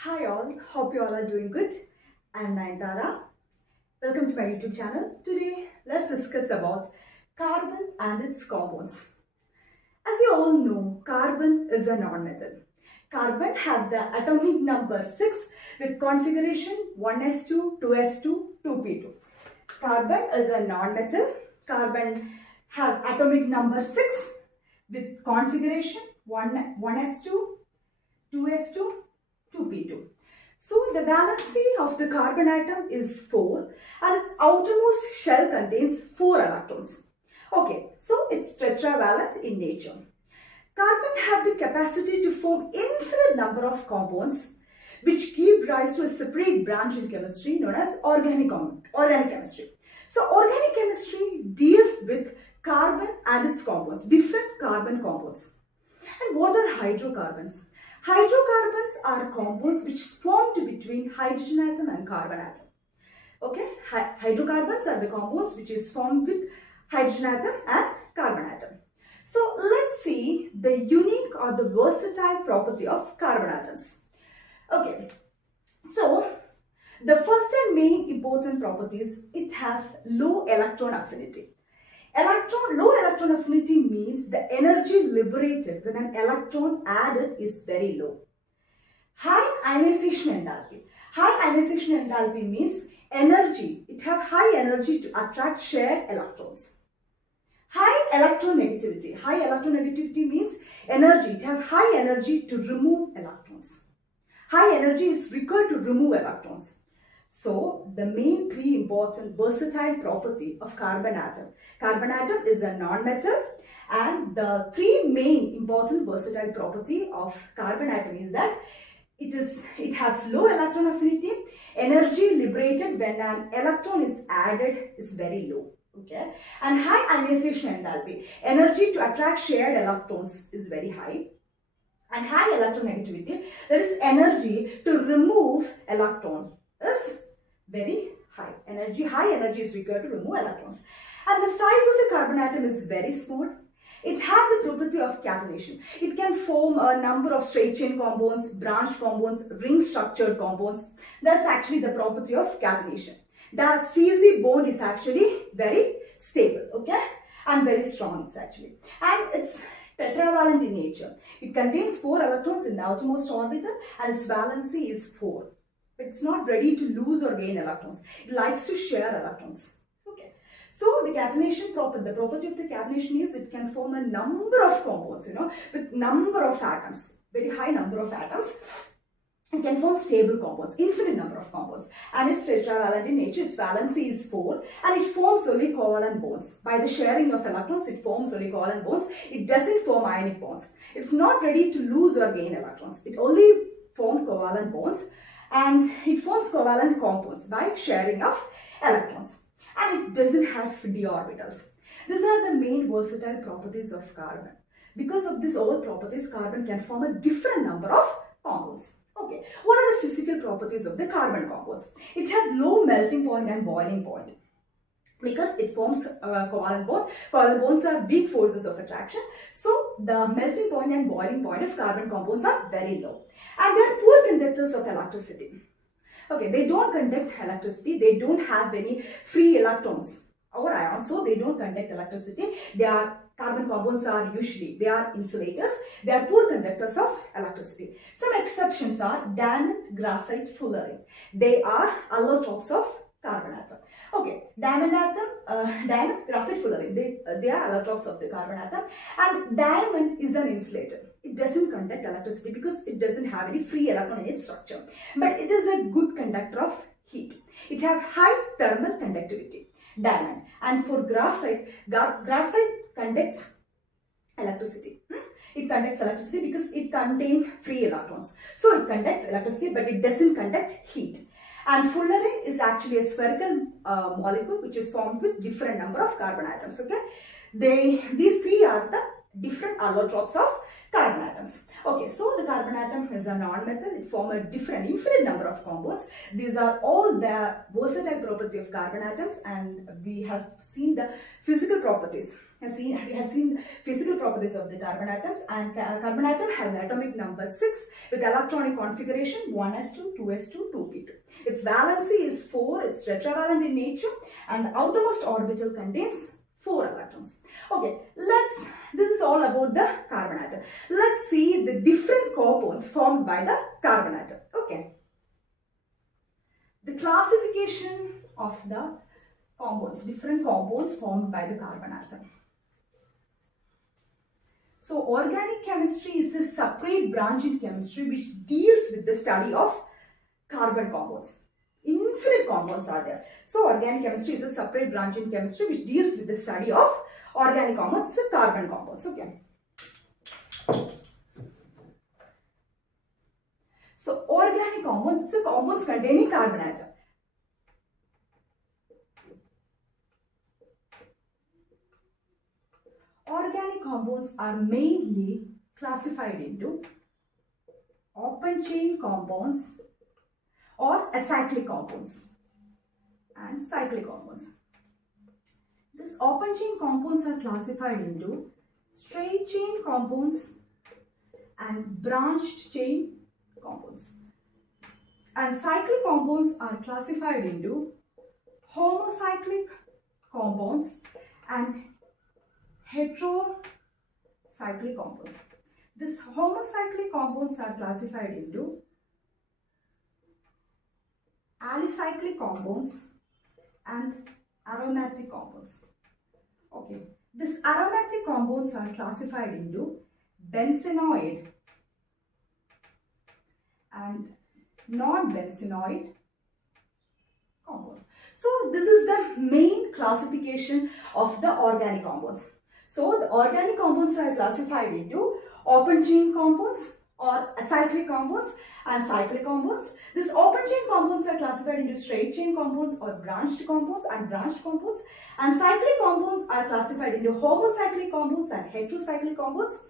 Hi all, hope you all are doing good. I'm Nayantara. Welcome to my YouTube channel. Today, let's discuss about carbon and its compounds. As you all know, carbon is a non-metal. Carbon have the atomic number 6 with configuration 1s2, 2s2, 2p2. Carbon is a non-metal. Carbon have atomic number 6 with configuration 1s2, 2s2, 2p2. So the valency of the carbon atom is 4 and its outermost shell contains 4 electrons. Okay, so it's tetravalent in nature. Carbon have the capacity to form infinite number of compounds which give rise to a separate branch in chemistry known as organic chemistry. So organic chemistry deals with carbon and its compounds, different carbon compounds. And what are hydrocarbons? Hydrocarbons are compounds which formed between hydrogen atom and carbon atom. Okay, hydrocarbons are the compounds which is formed with hydrogen atom and carbon atom. So let's see the unique or the versatile property of carbon atoms. Okay, so the first and main important property is it has low electron affinity. Low electron affinity means the energy liberated when an electron added is very low. High ionization enthalpy. High ionization enthalpy means energy. It has high energy to attract shared electrons. High electronegativity. High electronegativity means energy. It has high energy to remove electrons. High energy is required to remove electrons. So, the main three important versatile property of carbon atom. Carbon atom is a non-metal and the three main important versatile property of carbon atom is that it has low electron affinity, energy liberated when an electron is added is very low. Okay, and high ionization enthalpy, energy to attract shared electrons is very high. And high electronegativity, there is energy to remove electron is very high. High energy is required to remove electrons. And the size of the carbon atom is very small. It has the property of catenation. It can form a number of straight chain compounds, branch compounds, ring structured compounds. That's actually the property of catenation. The CZ bond is actually very stable, okay, and very strong it's actually. And it's tetravalent in nature. It contains 4 electrons in the outermost orbital and its valency is 4. It's not ready to lose or gain electrons. It likes to share electrons. Okay. So the catenation property, the property of the catenation is it can form a number of compounds, with number of atoms, very high number of atoms. It can form stable compounds, infinite number of compounds, and it's tetravalent in nature. Its valency is 4 and it forms only covalent bonds. By the sharing of electrons, it forms only covalent bonds. It doesn't form ionic bonds. It's not ready to lose or gain electrons. It only forms covalent bonds and it forms covalent compounds by sharing of electrons. And it doesn't have d orbitals. These are the main versatile properties of carbon. Because of these all properties, carbon can form a different number of compounds. Okay, what are the physical properties of the carbon compounds? It has low melting point and boiling point because it forms covalent bond. Covalent bonds are weak forces of attraction. So the melting point and boiling point of carbon compounds are very low. And they are poor conductors of electricity. Okay, they don't conduct electricity. They don't have any free electrons or ions. So they don't conduct electricity. Carbon compounds are they are insulators. They are poor conductors of electricity. Some exceptions are diamond, graphite, fullerene. They are allotropes of carbon atom. Okay, diamond, graphite, fullerene. They are allotropes of the carbon atom. And diamond is an insulator. It doesn't conduct electricity because it doesn't have any free electron in its structure. But it is a good conductor of heat. It has high thermal conductivity. Diamond. And for graphite conducts electricity. It conducts electricity because it contains free electrons. So it conducts electricity but it doesn't conduct heat. And fullerene is actually a spherical molecule which is formed with different number of carbon atoms. Okay, these three are the different allotropes of carbon atoms. Okay, so the carbon atom is a non-metal. It forms a different, infinite number of compounds. These are all the versatile property of carbon atoms, and we have seen the physical properties. We have seen physical properties of the carbon atoms, and carbon atom have an atomic number 6 with electronic configuration 1s2, 2s2, 2p2. Its valency is 4. It's tetravalent in nature, and the outermost orbital contains 4 electrons. Okay, this is all about the carbon atom. Let's see the different compounds formed by the carbon atom. Okay. The classification of the compounds, different compounds formed by the carbon atom. So, organic chemistry is a separate branch in chemistry which deals with the study of carbon compounds. Infinite compounds are there. So, organic chemistry is a separate branch in chemistry which deals with the study of organic compounds, so carbon compounds. Okay. So, organic compounds, so compounds containing carbon atom. Organic compounds are mainly classified into open chain compounds or acyclic compounds and cyclic compounds. These open chain compounds are classified into straight chain compounds and branched chain compounds. And cyclic compounds are classified into homocyclic compounds and heterocyclic compounds. These homocyclic compounds are classified into alicyclic compounds and aromatic compounds. Okay, these aromatic compounds are classified into benzenoid and non-benzenoid compounds. So this is the main classification of the organic compounds. So the organic compounds are classified into open chain compounds or acyclic compounds and cyclic compounds. These open chain compounds are classified into straight chain compounds or branched compounds and branched compounds, and cyclic compounds are classified into homocyclic compounds and heterocyclic compounds.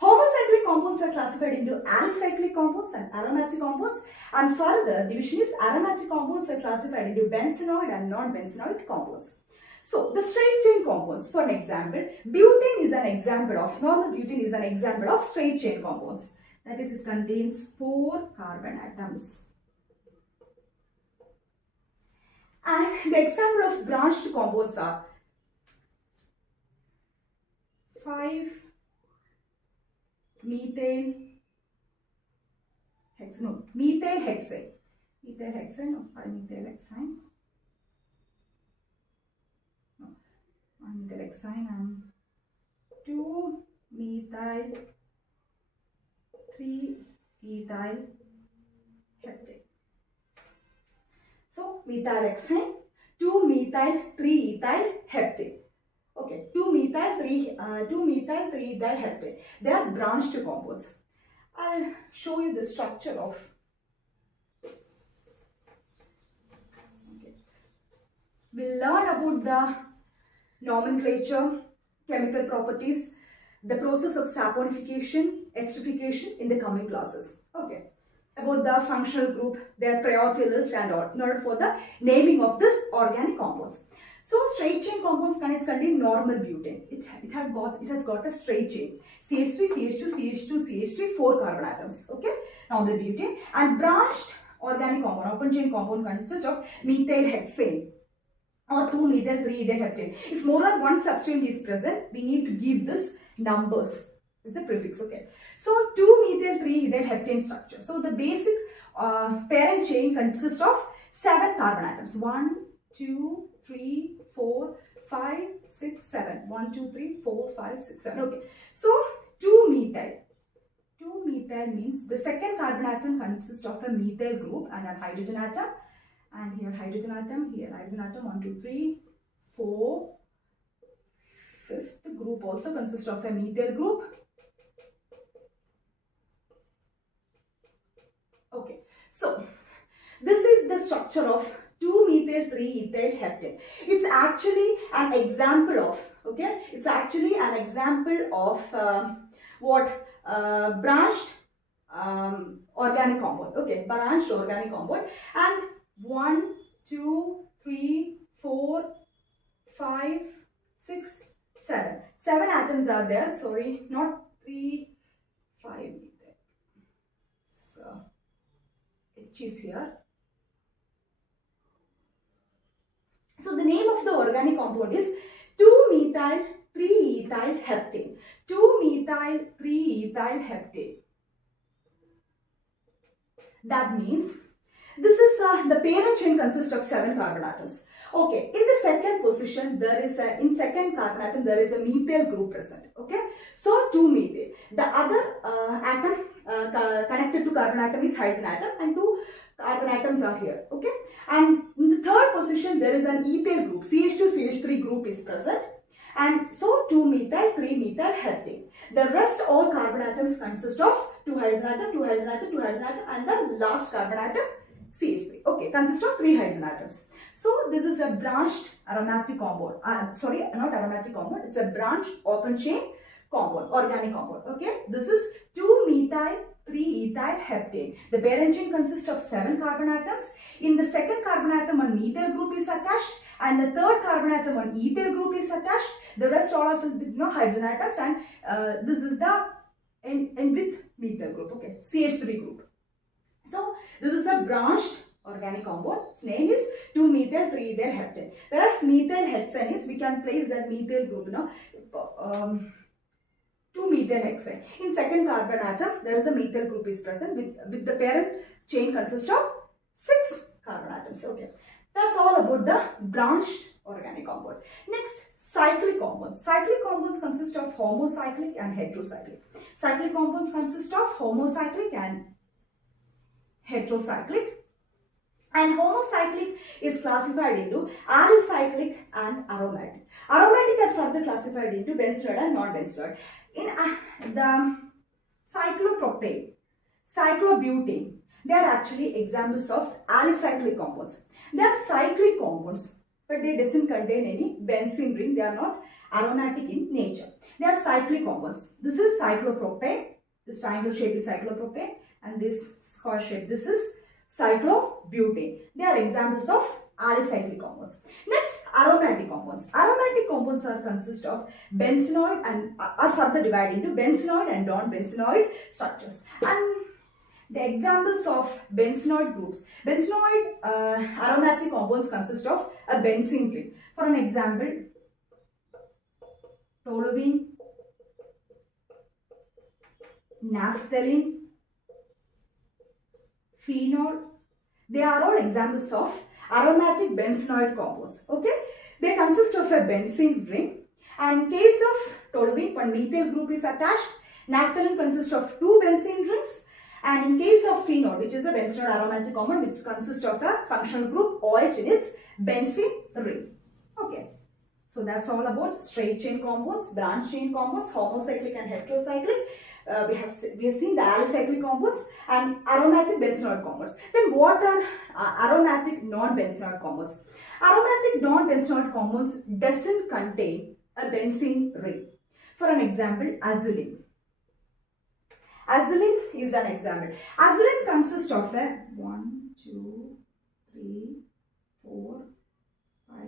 Homocyclic compounds are classified into alicyclic compounds and aromatic compounds, and further division is aromatic compounds are classified into benzenoid and non-benzenoid compounds. So the straight chain compounds, for an example, butane is an example of, normal butane is an example of straight chain compounds. That is, it contains 4 carbon atoms. And the example of branched compounds are 5-methyl hexane. No, methyl hexane. Methyl hexane or 5-methyl hexane. No, 1-methyl hexane and 2-methyl 3-ethyl heptane. So, methyl hexane, 2-methyl 3-ethyl heptane. Okay, 2-methyl 3-ethyl heptane. They are branched compounds. I'll show you the structure of. Okay. We'll learn about the nomenclature, chemical properties, the process of saponification, esterification in the coming classes. Okay. About the functional group, their priority list and all, in order for the naming of this organic compounds. So straight chain compounds contain normal butane. It has got a straight chain. CH3, CH2, CH2, CH3, 4 carbon atoms. Okay, normal butane. And branched organic compound, open chain compound consists of methyl hexane or 2-methyl 3-ethyl heptane. If more than one substrate is present, we need to give this numbers. Is the prefix. Okay. So 2-methyl 3-ethyl heptane structure. So the basic parent chain consists of 7 carbon atoms. 1, 2, 3, 4, 5, 6, 7. 1, 2, 3, 4, 5, 6, 7. Okay. So 2-methyl. 2-methyl means the second carbon atom consists of a methyl group and a hydrogen atom. And here hydrogen atom, 1, 2, 3, 4. Fifth group also consists of a methyl group. Okay, so this is the structure of 2-methyl 3-ethyl heptane. It's actually an example of, okay, it's actually an example of branched organic compound. Okay, branched organic compound. And 1, 2, 3, 4, 5, 6, 7. 7 atoms are there. Sorry, not 3, 5. So H is here. So the name of the organic compound is 2-methyl-3-ethyl heptane. 2-methyl-3-ethyl heptane. That means this is the parent chain consists of 7 carbon atoms. Okay, in the second position, there is in second carbon atom there is a methyl group present. Okay, so 2-methyl. The other atom connected to carbon atom is hydrogen atom, and 2 carbon atoms are here. Okay, and in the third position there is an ethyl group. CH2CH3 group is present, and so 2-methyl-3-methyl heptane. The rest all carbon atoms consist of 2 hydrogen atom, 2 hydrogen atom, 2 hydrogen atom, and the last carbon atom CH3. Okay, consists of 3 hydrogen atoms. So this is a branched aromatic compound. Sorry, not aromatic compound. It's a branched open chain compound, organic compound. Okay, this is 2-methyl-3-ethyl heptane. The parent chain consists of 7 carbon atoms. In the second carbon atom, one methyl group is attached, and the third carbon atom, one ethyl group is attached. The rest all of it with hydrogen atoms, and this is the end with methyl group. Okay, CH3 group. So this is a branched organic compound. Its name is 2-methyl-3-ethyl heptane. Whereas methyl hexane is, we can place that methyl group, 2-methyl hexane. In second carbon atom, there is a methyl group is present with the parent chain consists of 6 carbon atoms. Okay, that's all about the branched organic compound. Next, cyclic compounds. Cyclic compounds consist of homocyclic and heterocyclic. Cyclic compounds consist of homocyclic and heterocyclic. And homocyclic is classified into alicyclic and aromatic. Aromatic are further classified into benzenoid and non-benzenoid. In the cyclopropane, cyclobutane, they are actually examples of alicyclic compounds. They are cyclic compounds, but they doesn't contain any benzene ring. They are not aromatic in nature. They are cyclic compounds. This is cyclopropane. This triangle shape is cyclopropane, and this square shape, this is cyclobutane. They are examples of alicyclic compounds. Next, aromatic compounds. Aromatic compounds are consist of benzenoid and are further divided into benzenoid and non-benzenoid structures. And the examples of benzenoid groups. Benzenoid aromatic compounds consist of a benzene ring. For an example, toluene, naphthalene, phenol, they are all examples of aromatic benzenoid compounds. Okay, they consist of a benzene ring, and in case of toluene, one methyl group is attached. Naphthalene consists of 2 benzene rings, and in case of phenol, which is a benzenoid aromatic compound, which consists of a functional group OH in its benzene ring. Okay, so that's all about straight chain compounds, branch chain compounds, homocyclic and heterocyclic. We have seen the alicyclic compounds and aromatic benzenoid compounds. Then what are aromatic non-benzenoid compounds? Aromatic non-benzenoid compounds doesn't contain a benzene ring. For an example, azulene. Azulene is an example. Azulene consists of a 1, 2, 3, 4, 5,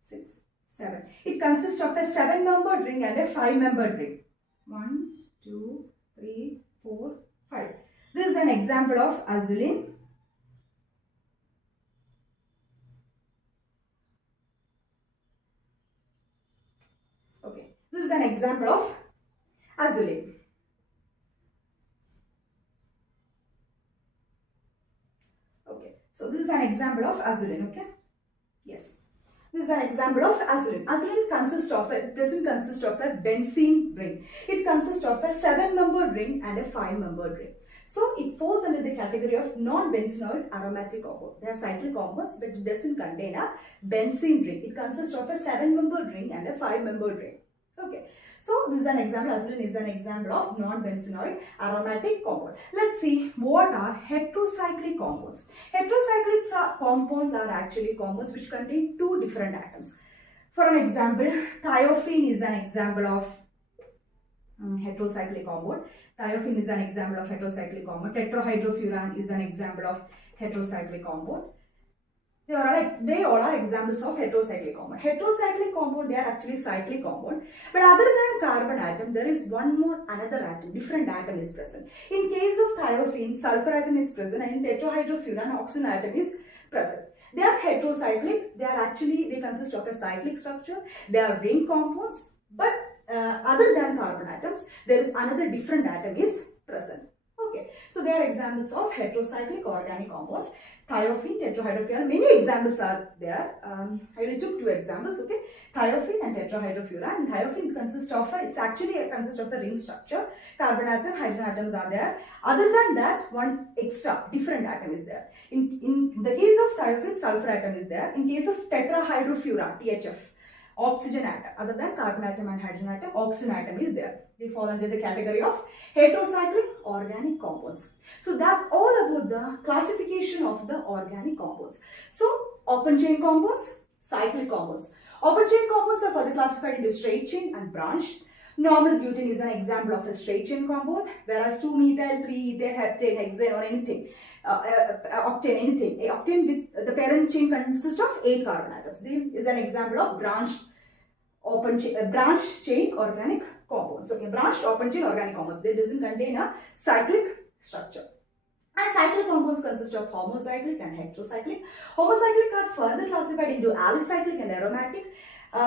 6, 7. It consists of a 7-membered ring and a 5-membered ring. 1, 2, 3, 4, 5. This is an example of azulene. Okay, this is an example of azulene. Okay, so this is an example of azulene. Okay, yes. This is an example of azulene. Azulene doesn't consist of a benzene ring. It consists of a 7-membered ring and a 5-membered ring. So it falls under the category of non-benzenoid aromatic compound. They are cyclic compounds, but it doesn't contain a benzene ring. It consists of a 7-membered ring and a 5-membered ring. Okay. So this is an example. Azulene is an example of non-benzenoid aromatic compound. Let's see what are heterocyclic compounds. Heterocyclic compounds are actually compounds which contain 2 different atoms. For an example, thiophene is an example of heterocyclic compound. Thiophene is an example of heterocyclic compound. Tetrahydrofuran is an example of heterocyclic compound. They all are examples of heterocyclic compound. Heterocyclic compound, they are actually cyclic compound. But other than carbon atom, there is one more another atom, different atom is present. In case of thiophene, sulfur atom is present, and in tetrahydrofuran, oxygen atom is present. They are heterocyclic. They consist of a cyclic structure. They are ring compounds. But other than carbon atoms, there is another different atom is present. Okay, so they are examples of heterocyclic organic compounds. Thiophene, tetrahydrofuran, many examples are there. I only took two examples, okay. Thiophene and tetrahydrofuran. And thiophene consists of a ring structure. Carbon atom, hydrogen atoms are there. Other than that, one extra different atom is there. In the case of thiophene, sulfur atom is there. In case of tetrahydrofuran, THF, oxygen atom. Other than carbon atom and hydrogen atom, oxygen atom is there. They fall under the category of heterocyclic organic compounds. So that's all about the classification of the organic compounds. So open chain compounds, cyclic compounds. Open chain compounds are further classified into straight chain and branched. Normal butane is an example of a straight chain compound, whereas 2-methyl, 3-ethyl, heptane, hexane or anything, octane, anything. Octane with the parent chain consists of 8 carbon atoms. This is an example of branched chain organic compounds. Okay, branched open chain organic compounds. They doesn't contain a cyclic structure. And cyclic compounds consist of homocyclic and heterocyclic. Homocyclic are further classified into alicyclic and aromatic.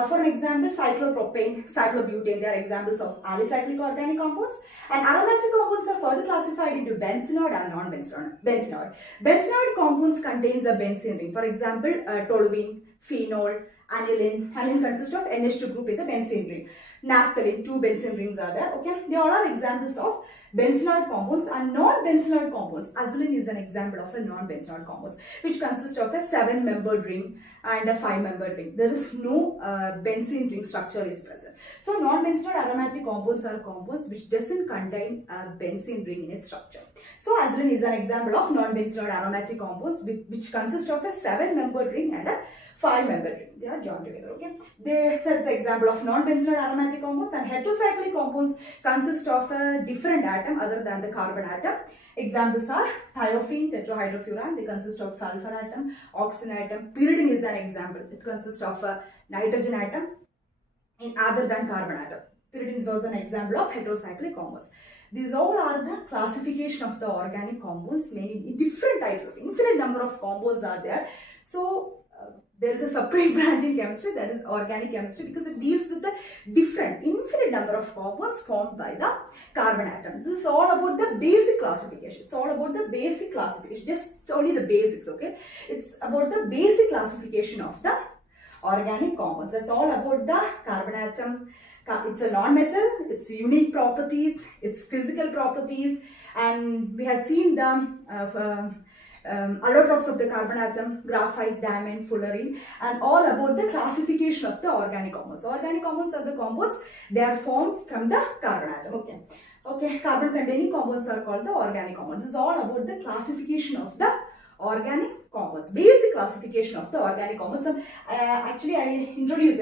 For an example, cyclopropane, cyclobutane, they are examples of alicyclic organic compounds. And aromatic compounds are further classified into benzenoid and non-benzenoid. Benzenoid compounds contains a benzene ring. For example, toluene, phenol, aniline. Aniline consists of NH2 group with a benzene ring. Naphthalene, 2 benzene rings are there. Okay, they all are examples of benzenoid compounds. And non-benzenoid compounds, azulene is an example of a non-benzenoid compounds, which consists of a 7-membered ring and a 5-membered ring. There is no benzene ring structure is present. So non-benzenoid aromatic compounds are compounds which doesn't contain a benzene ring in its structure. So azulene is an example of non-benzenoid aromatic compounds which consist of a 7-membered ring and a 5-membered ring. They are joined together. Okay, that's an example of non-benzenoid aromatic compounds. And heterocyclic compounds consist of a different atom other than the carbon atom. Examples are thiophene, tetrahydrofuran. They consist of sulfur atom, oxygen atom. Pyridine is an example. It consists of a nitrogen atom in other than carbon atom. Pyridine is also an example of heterocyclic compounds. These all are the classification of the organic compounds. Many different types of infinite number of compounds are there. So there is a separate branch in chemistry, that is organic chemistry, because it deals with the different infinite number of compounds formed by the carbon atom. This is all about the basic classification. It's all about the basic classification, just only the basics. Okay, it's about the basic classification of the organic compounds. That's all about the carbon atom. It's a non-metal, its unique properties, its physical properties, and we have seen the allotropes of the carbon atom, graphite, diamond, fullerene, and all about the classification of the organic compounds. Organic compounds are the compounds, they are formed from the carbon atom. Okay, carbon containing compounds are called the organic compounds. This is all about the classification of the organic compounds, basic classification of the organic compounds. Actually, I introduce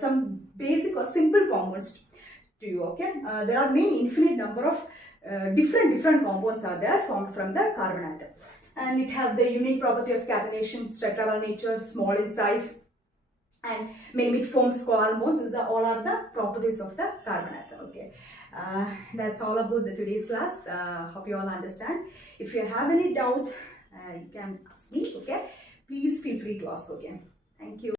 some basic or simple compounds to you. Okay, there are many infinite number of different compounds are there formed from the carbon atom. And it have the unique property of catenation, tetraval nature, small in size, and many it forms covalent bonds. These are all are the properties of the carbon atom. Okay, that's all about the today's class. Hope you all understand. If you have any doubt, you can ask me. Okay, please feel free to ask. Okay, thank you.